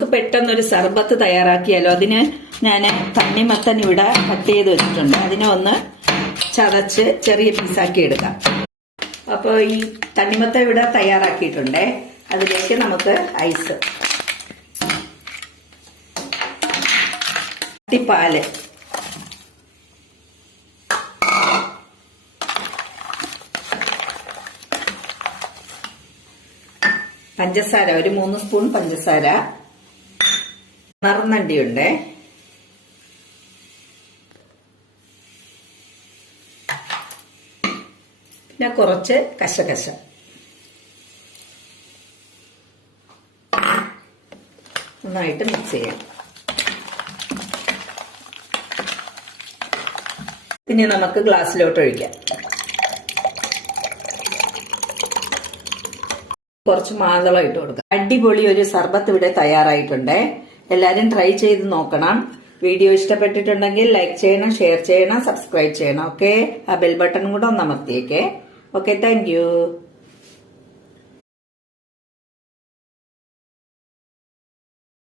നമുക്ക് പെട്ടെന്നൊരു സർബത്ത് തയ്യാറാക്കിയാലോ. അതിന് ഞാൻ തണ്ണിമത്തൻ ഇവിടെ കട്ട് ചെയ്ത് വെച്ചിട്ടുണ്ട്. അതിനെ ഒന്ന് ചതച്ച് ചെറിയ പീസാക്കി എടുക്കാം. അപ്പോൾ ഈ തണ്ണിമത്തൻ ഇവിടെ തയ്യാറാക്കിയിട്ടുണ്ടേ. അതിലേക്ക് നമുക്ക് ഐസ്, പാല്, പഞ്ചസാര, ഒരു 3 സ്പൂൺ പഞ്ചസാര, നറുനണ്ടിയുണ്ട്, പിന്നെ കുറച്ച് കശകശ. നന്നായിട്ട് മിക്സ് ചെയ്യാം. പിന്നെ നമുക്ക് ഗ്ലാസ്സിലോട്ട് ഒഴിക്കാം. കുറച്ച് മാതളം ഇട്ട് കൊടുക്കാം. അടിപൊളി ഒരു സർബത്ത് ഇവിടെ തയ്യാറായിട്ടുണ്ട്. എല്ലാരും ട്രൈ ചെയ്ത് നോക്കണം. വീഡിയോ ഇഷ്ടപ്പെട്ടിട്ടുണ്ടെങ്കിൽ ലൈക്ക് ചെയ്യണം, ഷെയർ ചെയ്യണം, സബ്സ്ക്രൈബ് ചെയ്യണം. ഓക്കെ, ആ ബെൽ ബട്ടൺ കൂടെ ഒന്ന് അമർത്തിയേക്കേ. Okay, thank you.